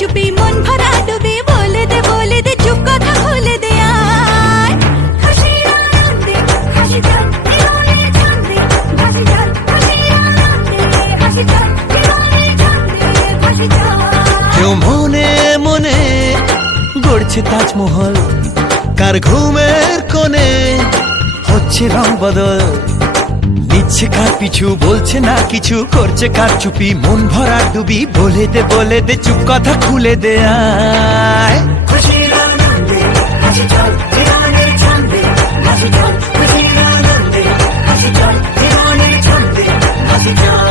চুপি মন ভরা ডুবি বলে দে চুপ কথা খুলে দে আয় হাসির আনন্দে হাসি চল জীবনে ছন্দে হাসি চল হাসির আনন্দে হাসি চল জীবনে ছন্দে হাসি চল। কেউ মনে মনে গড়ছে তাজমহল, কার ঘুমের কোণে হচ্ছে রং বদল, নিচ্ছে কার পিছু বলছে না কিছু, করছে কার চুপি মন ভরা ডুবি বলে দে চুপ কথা খুলে দে আয় হাসির আনন্দে হাসি চল জীবনে ছন্দে হাসি চল হাসির আনন্দে হাসি চল জীবনে ছন্দে হাসি চল।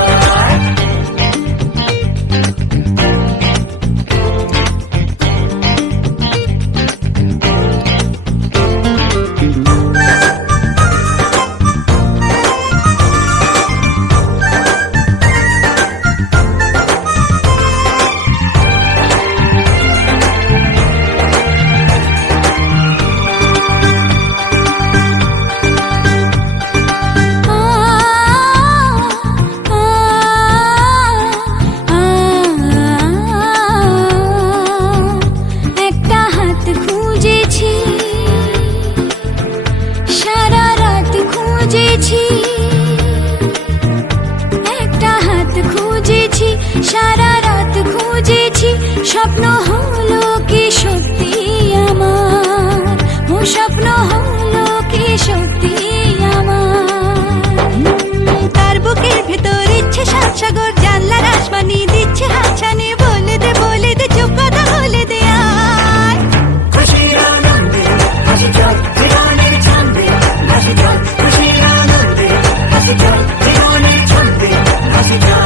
সারা রাত খুঁজেছি স্বপ্ন হলো কি সত্যি আমার, ও স্বপ্ন হলো কি সত্যি আমার। তার বুকের ভেতর ইচ্ছে সাত সাগর জানলার আসমানি দিচ্ছে হাতছানি বলে দে চুপ কথা বলে দে আয় খুশির আনন্দে হাসি চল জীবনের ছন্দে হাসি চল খুশির আনন্দে হাসি চল জীবনের ছন্দে হাসি চল।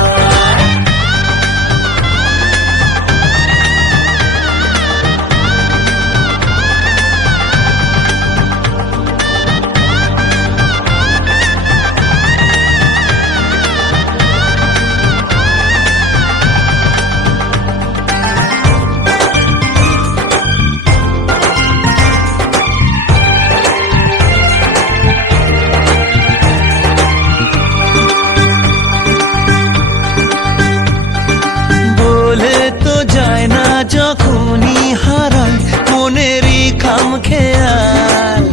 যখনই হারায় মনেরই খাম খেয়াল,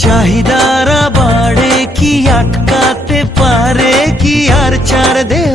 চাহিদারা বাড়ে কি আটকাতে পারে কি আর চার দে